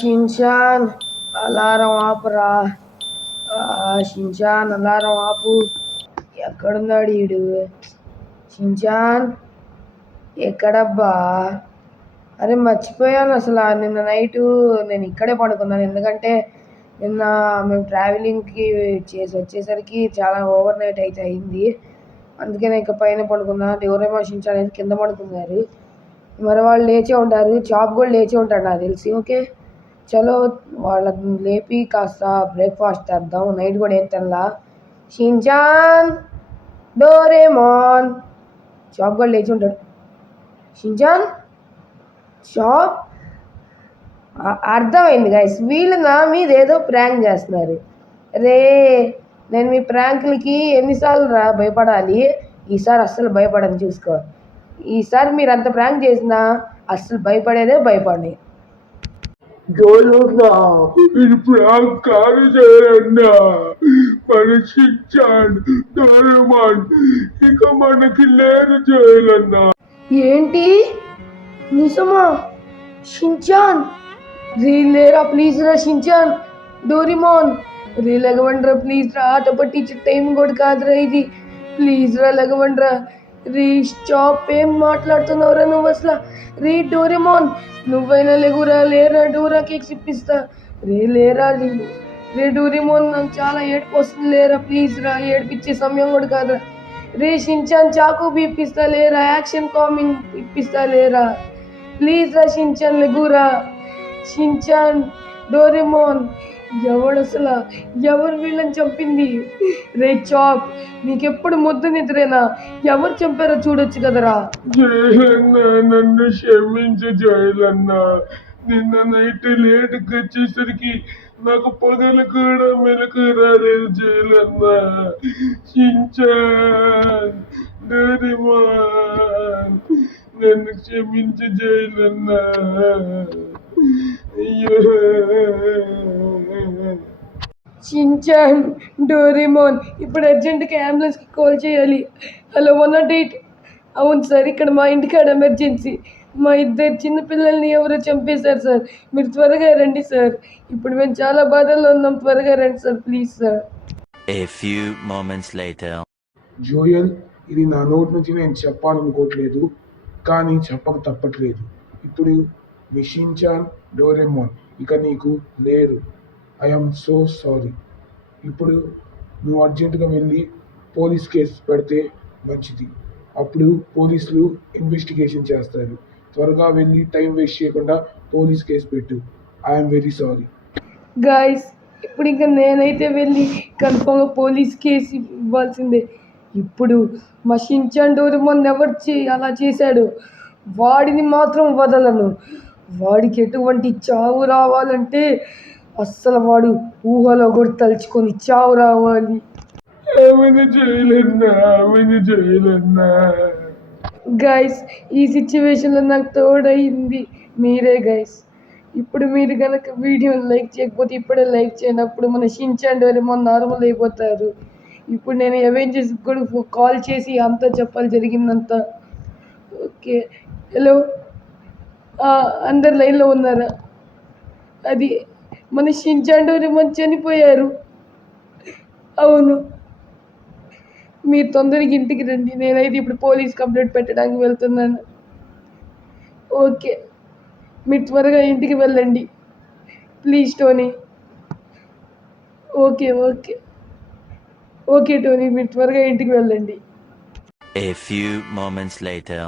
Shin-chan alarm ఆపురా. Shinchan alarm ఆపు. ఎక్కడున్నాడు ఈడు? షిన్చాన్ ఎక్కడబ్బా? అరే మర్చిపోయాను అసలు. నిన్న నైటు నేను ఇక్కడే పడుకున్నాను, ఎందుకంటే నిన్న మేము ట్రావెలింగ్కి చేసి వచ్చేసరికి చాలా ఓవర్ నైట్ అయితే అయింది. అందుకే నేను ఇక పైన పడుకున్నా. డోరేమోన్ షిన్చాన్ అనేది కింద పడుకున్నారు. మరి వాళ్ళు లేచే ఉంటారు, చాప్ కూడా లేచే ఉంటాడు నాకు తెలిసి. ఓకే చలో వాళ్ళని లేపి కాస్త బ్రేక్ఫాస్ట్ చేద్దాం. నైట్ కూడా ఏం తినలా. Shin-chan, Doraemon. చాప్ కూడా లేచి ఉంటాడు. Shin-chan, chop. అర్థమైంది గైస్, వీళ్ళు నా మీద ఏదో ప్రాంక్ చేస్తున్నారు. రే నేను మీ ప్రాంకులకి ఎన్నిసార్లు భయపడాలి? ఈసారి అస్సలు భయపడని చూసుకో. ఈసారి మీరు అంత ప్రాంక్ చేసినా అస్సలు భయపడేదే భయపడి. ఇది ప్రాంక్ కాదు చేయాలన్నా. మన షిన్చాన్, డోరేమోన్ ఇక మనకి లేదు చేయాలన్నా. ఏంటి నిజమా? షిన్చాన్ రీలేరా ప్లీజ్ రా. షిన్చాన్, డోరేమోన్ రీ లెగవండ్రా ప్లీజ్ రా. ఆట పట్టించే టైం కూడా కాదురా ఇది. ప్లీజ్ రా లెగవండ్రా. రీ స్టాప్, ఏం మాట్లాడుతున్నావురా నువ్వు అసలు? రీ డోరేమోన్ నువ్వైనా లేగురా. లేరా డోరా కేక్స్ ఇప్పిస్తా. లేరా రే డోరేమోన్, నాకు చాలా ఏడుపు వస్తుంది. లేరా ప్లీజ్ రా. ఏడిపించే సమయం కూడా కాదురా. రే షిన్చాన్ చాకు ఇప్పిస్తా. లేరా యాక్షన్ కామింగ్ ఇప్పిస్తా. లేరా ప్లీజ్ రా. షిన్చాన్ లెగురా. షిన్చాన్, డోరేమోన్ ఎవడసలా? ఎవరు వీళ్ళని చంపింది? రే చాప్, నీకెప్పుడు ముద్దు నిద్రేనా? ఎవరు చంపారో చూడొచ్చు కదరా. జైలన్నా నన్ను క్షమించు జైలన్నా. నిన్న నైట్ లేటుకి వచ్చేసరికి నాకు పగలు కూడా మెలకు రాలేదు జైలన్నా. షిన్చాన్, డోరేమోన్ నన్ను క్షమించు జైలన్నా. షిన్చాన్, డోరేమోన్ ఇప్పుడు అర్జెంటుగా అంబులెన్స్కి కాల్ చేయాలి. హలో 108. అవును సార్, ఇక్కడ మా ఇంటికాడ ఎమర్జెన్సీ. మా ఇద్దరు చిన్నపిల్లల్ని ఎవరో చంపేశారు సార్. మీరు త్వరగా రండి సార్. ఇప్పుడు మేము చాలా బాధల్లో ఉన్నాం. త్వరగా రండి sir please sir. A few moments later. Joel, ఇది నా నోటి నుంచి నేను చెప్పాలనుకోవట్లేదు, కానీ చెప్పక తప్పట్లేదు. ఇప్పుడు మీ షిన్చాన్, డోరేమోన్ ఇక నీకు లేరు. I'm so sorry. ఇప్పుడు నువ్వు అర్జెంటుగా వెళ్ళి పోలీస్ కేసు పెడితే మంచిది. అప్పుడు పోలీసులు ఇన్వెస్టిగేషన్ చేస్తారు. త్వరగా వెళ్ళి టైం వేస్ట్ చేయకుండా పోలీస్ కేసు పెట్టు. I'm very sorry. గాయస్, ఇప్పుడు ఇంకా నేనైతే వెళ్ళి కన్ఫామ్గా పోలీస్ కేసు ఇవ్వాల్సిందే. ఇప్పుడు మా షిన్చాన్, డోరేమోన్ ఎవరు అలా చేశాడు వాడిని మాత్రం వదలను. వాడికి ఎటువంటి చావు రావాలంటే అస్సలు వాడు ఊహలో కూడా తలుచుకొని చావు రావాలి. గైస్, ఈ సిచ్యువేషన్లో నాకు తోడైంది మీరే గైస్. ఇప్పుడు మీరు కనుక వీడియోని లైక్ చేయకపోతే ఇప్పుడే లైక్ చేయనప్పుడు మన షిన్చాన్, డోరేమోన్ నార్మల్ అయిపోతారు. ఇప్పుడు నేను అవెంజర్స్ కూడా కాల్ చేసి అంతా చెప్పాలి జరిగిందంతా. ఓకే హలో, అందరు లైన్లో ఉన్నారా? అది మన షిన్చాన్, డోరేమోన్ చనిపోయారు. అవును, మీరు తొందరగా ఇంటికి రండి. నేనైతే ఇప్పుడు పోలీస్ కంప్లైంట్ పెట్టడానికి వెళ్తున్నాను. ఓకే, మీరు త్వరగా ఇంటికి వెళ్ళండి please Tony. Okay okay okay Tony, మీరు త్వరగా ఇంటికి వెళ్ళండి. A few moments later.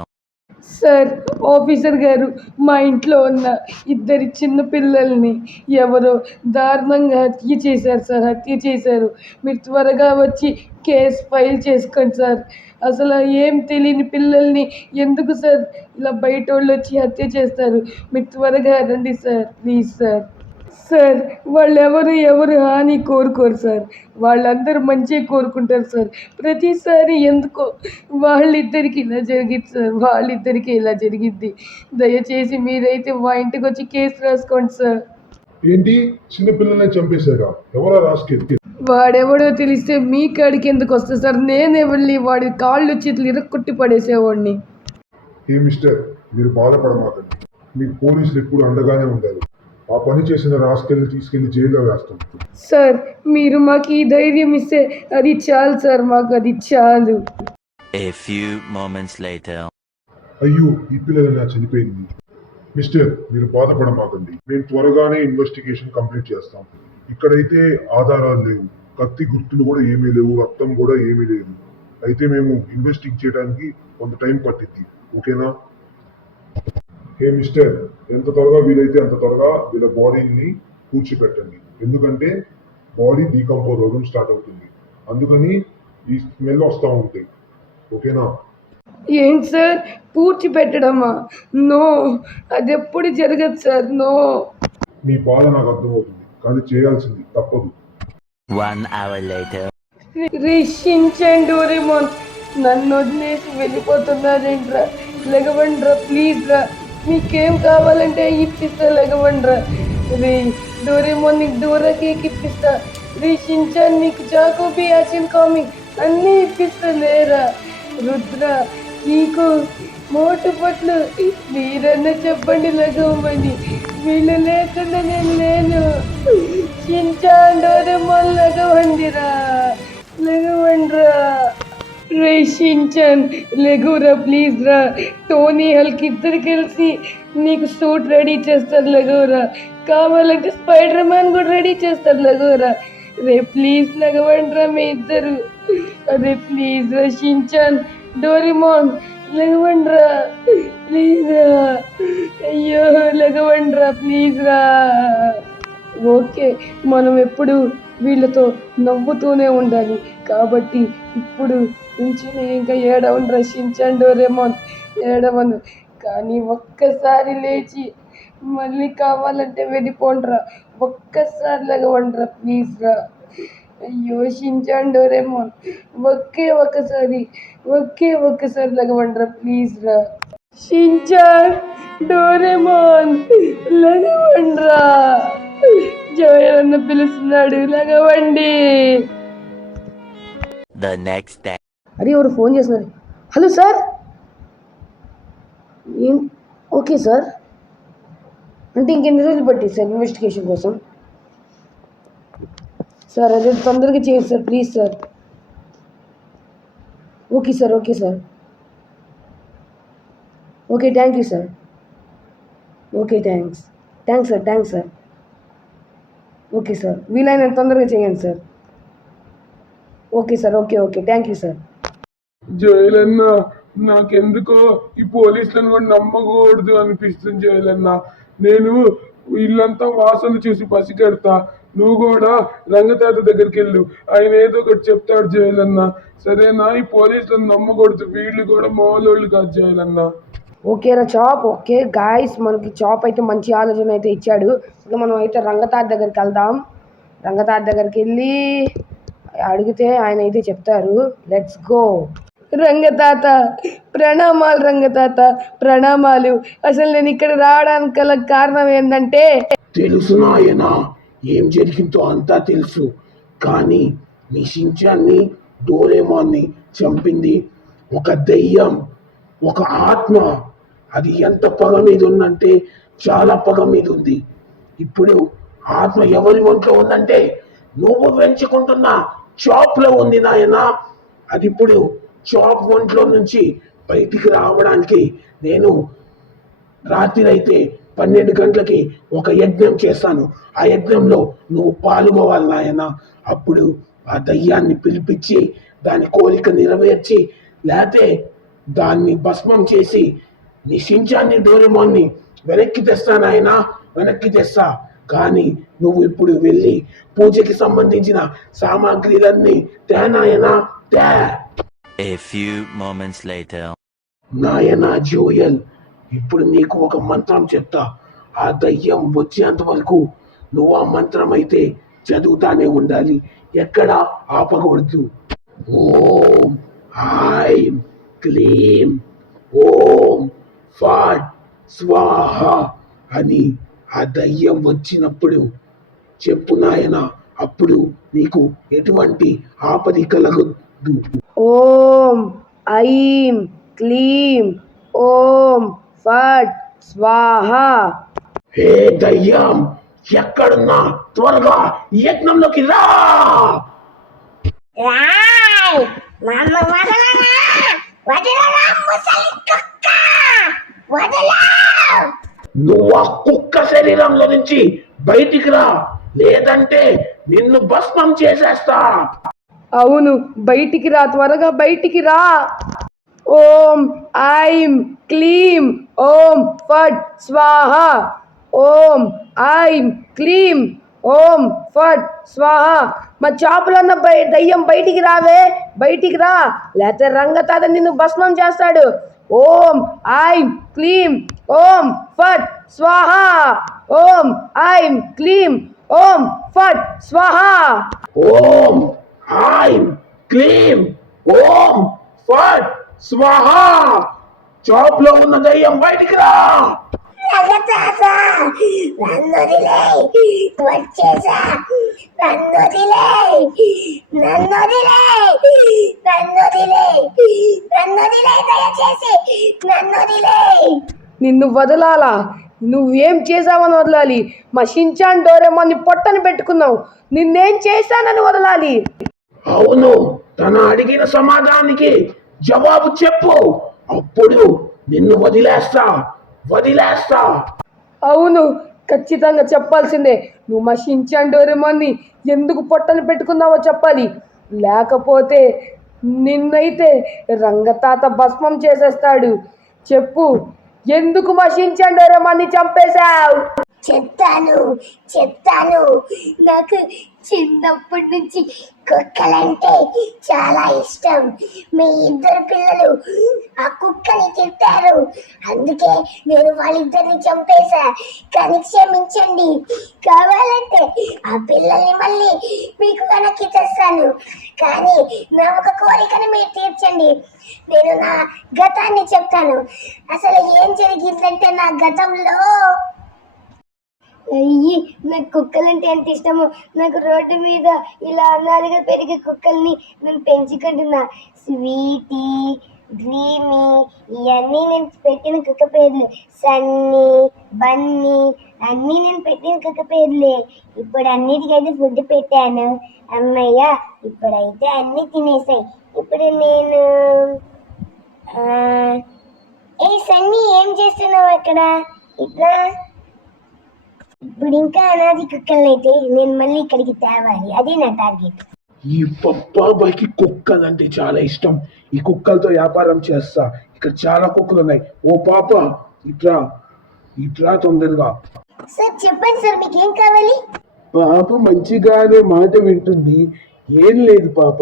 Sir, officer గారు, మా ఇంట్లో ఉన్న ఇద్దరి చిన్న పిల్లల్ని ఎవరో దారుణంగా హత్య చేశారు సార్. హత్య చేశారు. మీరు త్వరగా వచ్చి కేసు ఫైల్ చేసుకోండి సార్. అసలు ఏం తెలియని పిల్లల్ని ఎందుకు సార్ ఇలా బయట వాళ్ళు వచ్చి హత్య చేస్తారు? మీరు త్వరగా రండి సార్ ప్లీజ్ సార్. సార్, వాళ్ళు ఎవరు హాని కోరుకోరు సార్. వాళ్ళందరూ మంచిగా కోరుకుంటారు సార్. ప్రతిసారి ఎందుకో వాళ్ళిద్దరికి ఇలా జరిగింది సార్. వాళ్ళిద్దరికి ఇలా జరిగింది. దయచేసి మీరైతే మా ఇంటికి వచ్చి కేసు రాసుకోండి సార్. ఏంటి, చిన్నపిల్లల్ని చంపేశారా? ఎవరా రాసుకెళ్ళి? వాడెవడో తెలిస్తే మీ కాడికి ఎందుకు వస్తుంది సార్? నేనే వెళ్ళి వాడి కాళ్ళు చేతులు ఇరక్కొట్టి పడేసేవాడిని. ఏ మిస్టర్, మీరు బాధపడమాకండి. మీకు పోలీసులు ఎప్పుడు అండగానే ఉంటారు. ఆ పని చేసిన రాస్కెల్ని తీసుకెళ్లి జైల్లో వేస్తాం. సార్ మీరు మాకు ఈ ధైర్యం ఇస్తే అది చాలు సార్, మాకు అది చాలు. A few moments later. అయ్యో, ఈ పిల్లలన్నా చనిపోయింది. మిస్టర్, మీరు బాధపడమాకండి. మేము త్వరగానే ఇన్వెస్టిగేషన్ కంప్లీట్ చేస్తాం. ఇక్కడైతే ఆధారాలు లేవు, కత్తి గుర్తులు కూడా ఏమీ లేవు, రక్తం కూడా ఏమీ లేదు. అయితే మేము ఇన్వెస్టిగేట్ చేయడానికి కొంత టైం పట్టింది. ఓకేనా? హే మిస్టర్, ఎంత త్వరగా వీలైతే అంత త్వరగా వీళ్ళ బాడీని పూడ్చిపెట్టండి. ఎందుకంటే బాడీ డీకంపోజ్ అవ్వడం స్టార్ట్ అవుతుంది. అందుకని ఈ స్మెల్ వస్తూ ఉంటాయి. ఓకేనా? ఏంటి సార్, పూడ్చి పెట్టడమా? నో, అది ఎప్పుడు జరగదు సార్, నో. మీ బాధ నాకు అర్థమవుతుంది, కానీ చేయాల్సింది తప్పదు. 1 hour later. రిషించండి డోరేమోన్, నన్ను వదిలేసి వెళ్ళిపోతున్నారేంట్రా? లెగవండ్రా ప్లీజ్ రా, మీకేం కావాలంటే ఇప్పిస్తా, లెగవండ్రా. రే డోరేమోన్, నీకు డోరా కేక్ ఇప్పిస్తా. రే షించాన్, నీకు చాకోబీ యాచిన్ కామిక్ అన్నీ ఇప్పిస్తా లేరా. రుద్ర, నీకు మోటు పట్లు మీరన్నా చెప్పండి లెగవమని, వీళ్ళు లేకుండా నేను లేను. షించాన్ డోరేమోన్ లెగవండిరా, లెగవండ్రా. రే షించాన్ లెగురా ప్లీజ్ రా, టోనీ హల్క్ ఇద్దరు కలిసి నీకు సూట్ రెడీ చేస్తారు, లెగురా. కావాలంటే స్పైడర్ మ్యాన్ కూడా రెడీ చేస్తారు, లెగురా. రే ప్లీజ్ లెగవండ్రా మీ ఇద్దరు. అదే ప్లీజ్ రా షించాన్ డోరేమోన్, లెగవండ్రా ప్లీజ్ రా. అయ్యో లెగవండ్రా ప్లీజ్ రా. ఓకే, మనం ఎప్పుడు వీళ్ళతో నవ్వుతూనే ఉండాలి, కాబట్టి ఇప్పుడు నుంచి నేను ఇంకా ఏడవను షించాన్ డోరేమోన్, ఏడవను. కానీ ఒక్కసారి లేచి మళ్ళీ కావాలంటే వెళ్ళిపోండ్రా, ఒక్కసారి లెగవండ్రా ప్లీజ్ రా. అయ్యో షించాన్ డోరేమోన్, ఒకే ఒక్కసారి లెగవండ్రా ప్లీజ్ రా. షించాన్ డోరేమోన్ లెగవండ్రా, జోయల్ అన్న పిలుస్తున్నాడు, లెగవండి. The next day. అరే ఎవరు ఫోన్ చేస్తున్నారు? Hello sir. ఏం? ఓకే సార్, అంటే ఇంకెన్ని రోజులు పట్టింది సార్ ఇన్వెస్టిగేషన్ కోసం? సార్ అదే తొందరగా చేయండి sir please sir. Okay sir, okay sir, okay thank you sir. Okay thanks sir. Okay sir, వీలైనంత తొందరగా చేయండి sir. Okay sir, okay thank you sir. జైలన్న, నాకెందుకో ఈ పోలీసులను కూడా నమ్మకూడదు అనిపిస్తుంది జైలన్న. నేను ఇల్లంతా వాసన చూసి పసిగడతా. నువ్వు కూడా రంగతాత దగ్గరికి వెళ్ళు, ఆయన ఏదో ఒకటి చెప్తాడు జైలన్న. సరేనా? ఈ పోలీసులను నమ్మకూడదు, వీళ్ళు కూడా మామూలు కాదు జైలన్న. ఓకేరా చాప్, ఓకే గాయస్, మనకి చాప్ అయితే మంచి ఆలోచన అయితే ఇచ్చాడు. ఇంకా మనం అయితే రంగతాత దగ్గరికి వెళ్దాం. రంగతాత దగ్గరికి వెళ్ళి అడిగితే ఆయన అయితే చెప్తారు. Let's go. రంగతాత ప్రణామాలు, రంగతాత ప్రణామాలు. అసలు నేను ఇక్కడ రావడానికి గల కారణం ఏంటంటే, తెలుసు నాయనా, ఏం జరిగిందో అంతా తెలుసు. కానీ నీ షించాన్ని డోరేమాన్ని చంపింది ఒక దెయ్యం, ఒక ఆత్మ. అది ఎంత పగ మీద ఉందంటే చాలా పగ మీద ఉంది. ఇప్పుడు ఆత్మ ఎవరి ఒంట్లో ఉందంటే నువ్వు పెంచుకుంటున్న చాప్లో ఉంది నాయనా. అది ఇప్పుడు చాప్ ఒంట్లో నుంచి బయటికి రావడానికి నేను రాత్రి అయితే 12 గంటలకి ఒక యజ్ఞం చేస్తాను. ఆ యజ్ఞంలో నువ్వు పాల్గొవాలి నాయన. అప్పుడు ఆ దయ్యాన్ని పిలిపించి దాని కోరిక నెరవేర్చి, లేకపోతే దాన్ని భస్మం చేసి నీ షించాన్ని డోరేమాన్ని వెనక్కి తెస్తా నాయన, వెనక్కి తెస్తా. కానీ నువ్వు ఇప్పుడు వెళ్ళి పూజకి సంబంధించిన సామాగ్రిలన్నీ తేనాయనా, తే. A few moments later. నాయనా జోయల్, ఇప్పుడు నీకు ఒక మంత్రం చెప్తా. ఆ దయ్యం వచ్చేంత వరకు నువ్వు ఆ మంత్రం అయితే చదువుతానే ఉండాలి, ఎక్కడ ఆపకూడదు. ఓం ఐం క్లీం ఓం ఫాట్ స్వాహ అని ఆ దయ్యం వచ్చినప్పుడు చెప్పు నాయన. అప్పుడు నీకు ఎటువంటి ఆపది కలగదు. ఓం ఐం క్లీం ఓం ఫట్ స్వాహ. హే దయ్యం, ఎక్కడున్నా త్వరగా యజ్ఞంలోకి రా. రాయ్ నన్ను వదలరా వదలరా ముసలి కుక్క వదలా నువ్వు ఆ కుక్క శరీరంలో నుంచి బయటికి రా, లేదంటే నిన్ను భస్మం చేసేస్తా. అవును, బయటికి రా, త్వరగా బయటికి రా. ఓం ఐం క్లీం ఓం ఫట్ స్వాహ. ఓం ఐం క్లీం ఓం ఫట్ స్వాహ. మా చాపులన్న దయ్యం బయటికి రావే, బయటికి రా, లేకపోతే రంగతాత నిన్ను భస్మం చేస్తాడు. ఓం ఐం క్లీం ఓం ఫట్ స్వాహ. ఓం ఐం క్లీం ఓం ఫట్ స్వాహ. ఓం ఐం క్లీం ఓం ఫట్ స్వాహ. చాప్ లో ఉన్న దయ్యం బయటికి రా. రంగతాత నన్ను వదిలేయ్ వచ్చేసా నన్ను వదిలేయ్ నన్ను వదిలేయ్ నన్ను వదిలేయ్ నన్ను వదిలేయ్ దయచేసి నన్ను వదిలేయ్. నిన్ను వదలాలా? నువ్వేం చేసావని వదలాలి? మా షించాన్ డోరేమాన్ని పొట్టని పెట్టుకున్నావు, నిన్నేం చేశానని వదలాలి? అవును, తన అడిగిన సమాధానానికి జవాబు చెప్పు, అప్పుడు నిన్ను వదిలేస్తా. అవును, ఖచ్చితంగా చెప్పాల్సిందే. నువ్వు మా షించాన్ డోరేమాన్ని ఎందుకు పొట్టని పెట్టుకున్నావో చెప్పాలి, లేకపోతే నిన్నైతే రంగతాత భస్మం చేసేస్తాడు. చెప్పు, ఎందుకు మా షించాన్ డోరేమాన్ని చంపేశావు? చెప్తాను నాకు చిన్నప్పటి నుంచి కుక్కలంటే చాలా ఇష్టం. మీ ఇద్దరు పిల్లలు ఆ కుక్కని తిట్టారు, అందుకే నేను వాళ్ళిద్దరిని చంపేశా. కానీ క్షమించండి, కావాలంటే ఆ పిల్లల్ని మళ్ళీ మీకు వెనక్కి తెస్తాను. కానీ నా ఒక కోరికను మీరు తీర్చండి. నేను నా గతాన్ని చెప్తాను. అసలు ఏం జరిగిందంటే, నా గతంలో అయ్యి నాకు కుక్కలంటే ఎంత ఇష్టమో. నాకు రోడ్డు మీద ఇలా అన్నారుగా పెరిగే కుక్కల్ని నేను పెంచుకుంటున్నా. స్వీటీ, డ్రీమీ, ఇవన్నీ నేను పెట్టిన కుక్క పేర్లు. సన్నీ, బన్నీ అన్నీ నేను పెట్టిన కుక్క పేర్లే. ఇప్పుడు అన్నిటికైతే ఫుడ్ పెట్టాను. అమ్మయ్య, ఇప్పుడైతే అన్నీ తినేసాయి. ఇప్పుడు నేను ఏ సన్నీ, ఏం చేస్తున్నావు అక్కడ? ఇట్లా ఇప్పుడు ఇంకా అనాది కుక్కలనైతే నేను మళ్ళీ ఇక్కడికి తేవాలి, అది నా టార్గెట్. ఈ బాబాయ్కి కుక్కలంటే చాలా ఇష్టం. ఈ కుక్కలతో వ్యాపారం చేస్తా. ఇక్కడ చాలా కుక్కలు ఉన్నాయి. ఓ పాప, ఇట్రా తొందరగా. సార్ చెప్పండి సార్, మీకు ఏం కావాలి? పాప మంచిగానే మాట వింటుంది. ఏం లేదు పాప,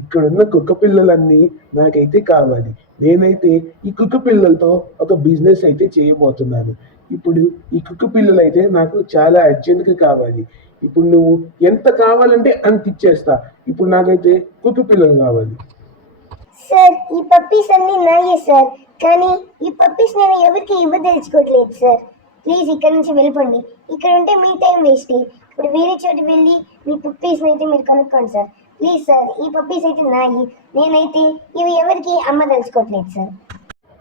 ఇక్కడున్న కుక్క పిల్లలన్నీ నాకైతే కావాలి. నేనైతే ఈ కుక్క పిల్లలతో ఒక బిజినెస్ అయితే చేయబోతున్నాను. ఇప్పుడు ఈ కుక్క పిల్లలు అయితే నాకు చాలా అర్జెంట్గా కావాలి. ఇప్పుడు నువ్వు ఎంత కావాలంటే అంత ఇచ్చేస్తా. ఇప్పుడు నాకైతే కుక్క పిల్లలు కావాలి. సార్, ఈ పప్పీస్ అన్ని నాయే సార్, కానీ ఈ పప్పీస్ నేను ఎవరికి ఇవ్వదలుచుకోవట్లేదు సార్. ప్లీజ్ ఇక్కడ నుంచి వెళ్ళిపోండి. ఇక్కడ ఉంటే మీ టైం వేస్ట్. ఇప్పుడు వేరే చోటు వెళ్ళి మీ పప్పీస్ని అయితే మీరు కొనుక్కోండి సార్. ప్లీజ్ సార్, ఈ పప్పీస్ అయితే నాయి. నేనైతే ఇవి ఎవరికి అమ్మదలుచుకోవట్లేదు సార్.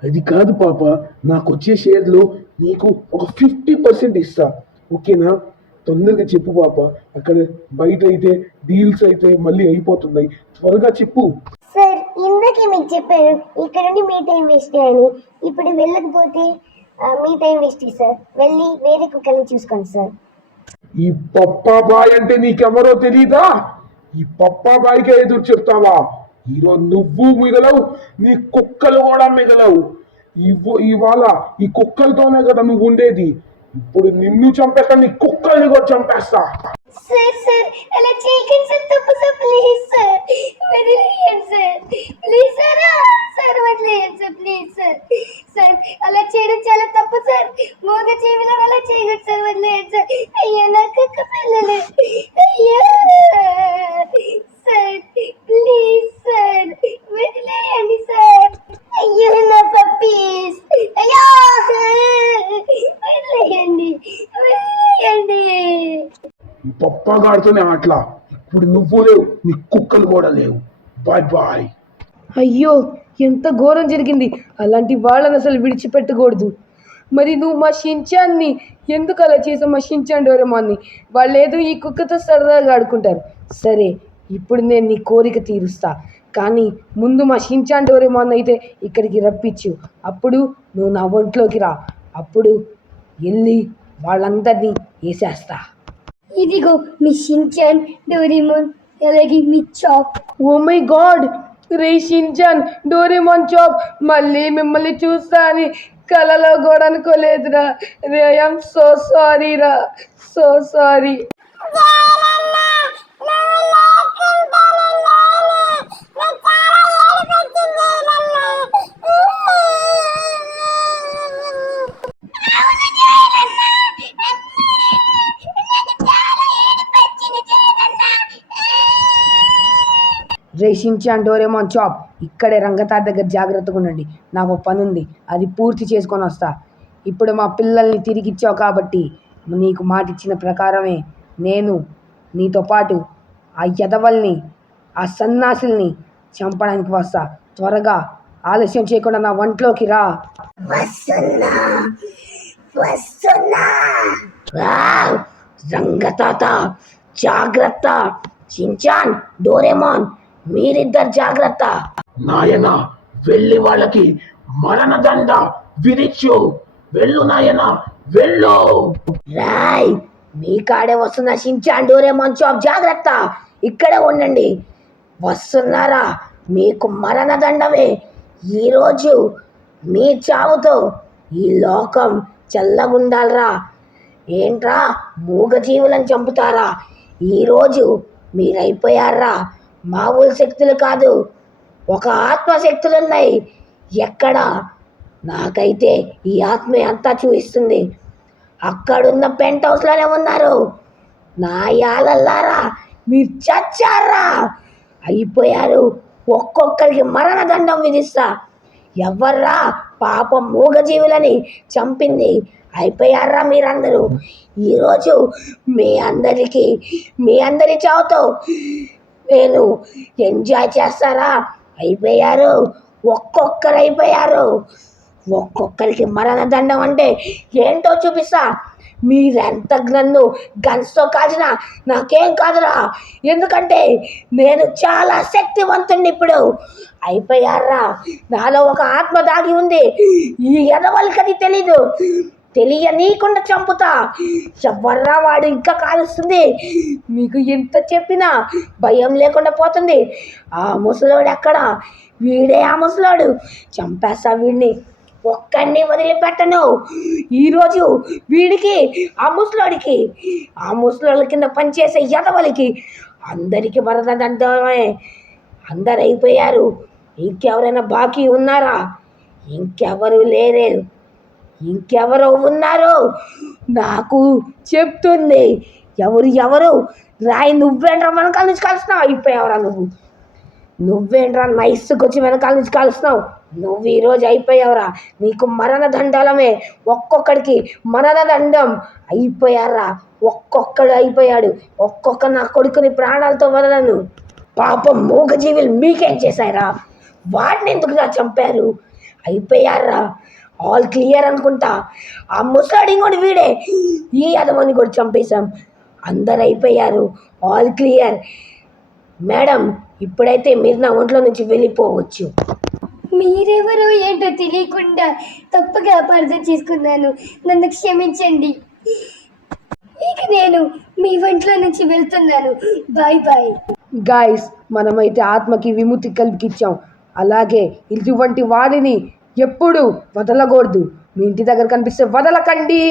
అది కాదు పాప, నాకు వచ్చే షేర్లో నీకు ఒక 50% ఇస్తా. ఓకేనా? తొందరగా చెప్పు పాప, అక్కడ బయట అయితే డీల్స్ అయితే మళ్ళీ అయిపోతున్నాయి. త్వరగా చెప్పు. సార్, ఇందాకే మీకు చెప్పాను ఇక్కడ నుండి మీ టైం వేస్ట్ అని. ఇప్పుడు వెళ్ళకపోతే మీ టైం వేస్ట్ సార్. వెళ్ళి వేరే కుక్కల్ని చూసుకోండి సార్. ఈ పప్పాబాయ్ అంటే నీకెవరో తెలీదా? ఈ పప్పాబాయికే ఎదురు చెప్తావా? ఈరోజు నువ్వు మిగలవు, నీ కుక్కలు కూడా మిగలవు. ఇవాళ ఈ కుక్కలతోనే కదా నువ్వు ఉండేది. ఇప్పుడు నిన్ను చంపేస్తా, నీ కుక్కల్ని కూడా చంపేస్తా. సార్ అలా చేయకండి సార్, తప్పు సార్. ప్లీజ్ సార్, వదిలేయండి సార్. ప్లీజ్ సార్, సార్ వదిలేయండి సార్. ప్లీజ్ సార్, సార్ అలా చేయడం చాలా తప్పు సార్. మోగ జీవిలో అలా చేయకూడదు సార్. వదిలేయండి సార్. అయ్యా, నా కుక్క పిల్లలు. అయ్యా సార్, ప్లీజ్ సార్, వదిలేయండి సార్. అయ్యో, నా పప్పీస్. అయ్యో, వదిలేయండి. ఈ పప్పాగాడితోనే ఆటలా. ఇప్పుడు నువ్వు లేవు, నీ కుక్కలు కూడా లేవు. Bye bye. అయ్యో, ఎంత ఘోరం జరిగింది. అలాంటి వాళ్ళని అసలు విడిచిపెట్టకూడదు. మరి నువ్వు మా షించాన్ని ఎందుకు అలా చేసావు? మా షించాన్ డోరేమాన్ని వాళ్ళు ఏదో ఈ కుక్కతో సరదాగా ఆడుకుంటారు. సరే, ఇప్పుడు నేను నీ కోరిక తీరుస్తా, కానీ ముందు మా షించాన్ డోరేమాన్ అయితే ఇక్కడికి రప్పించు. అప్పుడు నువ్వు నా ఒంట్లోకి రా, అప్పుడు వెళ్ళి వాళ్ళందరినీ వేసేస్తా. ఇదిగో మీ షించాన్, డోరేమోన్, అలాగే మీ చాప్. ఓ మై గాడ్, రే షించాన్, డోరేమాన్, చాప్, మళ్ళీ మిమ్మల్ని చూస్తా అని కలలో కూడా అనుకోలేదురా. రే ఐఎమ్ సో సారీ రా, సో సారీ. రే షించాన్, డోరేమాన్, చాప్, ఇక్కడే రంగతార్ దగ్గర జాగ్రత్తగా ఉండండి. నాకు పని ఉంది, అది పూర్తి చేసుకొని వస్తా. ఇప్పుడు మా పిల్లల్ని తిరిగిచ్చావు కాబట్టి నీకు మాట ఇచ్చిన ప్రకారమే నేను నీతో పాటు ఆ యదవల్ని, ఆ సన్నాసుల్ని చంపడానికి వస్తా. త్వరగా ఆలస్యం చేయకుండా నా ఒంట్లోకి రా. వస్తున్నా వస్తున్నా. వావ్! రంగతాత జాగ్రత్త. షించాన్, డోరేమాన్, మీరిద్దరు జాగ్రత్త. నాయన వెళ్ళి వాళ్ళకి మరణదండ విరిచు. వెళ్ళు నాయన, వెళ్ళు. రాయ్, మీ కాడే వస్తున్న షించాన్, డోరేమాన్, చాప్, జాగ్రత్త. ఇక్కడే ఉండండి. వస్తున్నారా? మీకు మరణదండమే. ఈరోజు మీ చావుతో ఈ లోకం చల్లగుండాలరా. ఏంట్రా, మూగజీవులను చంపుతారా? ఈరోజు మీరైపోయారా. మామూలు శక్తులు కాదు, ఒక ఆత్మశక్తులున్నాయి. ఎక్కడ? నాకైతే ఈ ఆత్మ అంతా చూపిస్తుంది. అక్కడున్న పెంట్ హౌస్లోనే ఉన్నారు. నా యాలల్లారా, మీరు చచ్చారా, అయిపోయారు. ఒక్కొక్కరికి మరణదండం విధిస్తా. ఎవర్రా పాపం మూగజీవులని చంపింది? అయిపోయారా మీరందరూ. ఈరోజు మీ అందరి చావుతో నేను ఎంజాయ్ చేస్తారా? అయిపోయారు, ఒక్కొక్కరు అయిపోయారు. ఒక్కొక్కరికి మరణదండం అంటే ఏంటో చూపిస్తా. మీరెంత నన్ను గన్స్తో కాల్చినా నాకేం కాదురా, ఎందుకంటే నేను చాలా శక్తివంతుణ్ణి. ఇప్పుడు అయిపోయారా. నాలో ఒక ఆత్మ దాగి ఉంది. ఈ ఎదవలకి అది తెలీదు. తెలియనీయకుండా చంపుతా. ఎవర్రా వాడు ఇంకా కాలుస్తుంది. మీకు ఎంత చెప్పినా భయం లేకుండా పోతుంది. ఆ ముసలోడు ఎక్కడ? వీడే ఆ ముసలోడు. చంపేస్తా వీడిని, ఒక్కడిని వదిలిపెట్టను. ఈరోజు వీడికి, ఆ ముసలోడికి, ఆ ముసలోళ్ళ కింద పనిచేసే ఎదవలకి అందరికీ మరణదండమే. అందరు అయిపోయారు. ఇంకెవరైనా బాకీ ఉన్నారా? ఇంకెవరు లేరే. ఇంకెవరో ఉన్నారు. నాకు చెప్తుంది. ఎవరు? రాయి, నువ్వేంట్రా వెనకాల నుంచి కలుస్తున్నావు? అయిపోయావురా నువ్వేంట్రా నైస్కి వచ్చి వెనకాల నుంచి కలుస్తున్నావు? నువ్వు ఈరోజు అయిపోయావురా. నీకు మరణదండలమే. ఒక్కొక్కడికి మరణదండం. అయిపోయారా. ఒక్కొక్కడు అయిపోయాడు. ఒక్కొక్క నా కొడుకుని ప్రాణాలతో వదలను. పాపం మూగజీవులు మీకేం చేశారా? వాటిని ఎందుకురా చంపారు? అయిపోయారా. ఆల్ క్లియర్ అనుకుంటా. ఆ ముసలాడి కూడా వీడే. ఈ అదమని కూడా చంపేశాం. అందరు అయిపోయారు. All clear. మేడం, ఇప్పుడైతే మీరు నా ఒంట్లో నుంచి వెళ్ళిపోవచ్చు. మీరెవరో ఏంటో తెలియకుండా తప్పుగా అపార్థం చేసుకున్నాను, నన్ను క్షమించండి. ఇక నేను మీ ఒంట్లో నుంచి వెళ్తున్నాను. Bye bye. గాయస్, మనమైతే ఆత్మకి విముక్తి కల్పించాం. అలాగే ఇటువంటి వాడిని ఎప్పుడు వదలకూడదు. మీ ఇంటి దగ్గర కనిపిస్తే వదలకండి.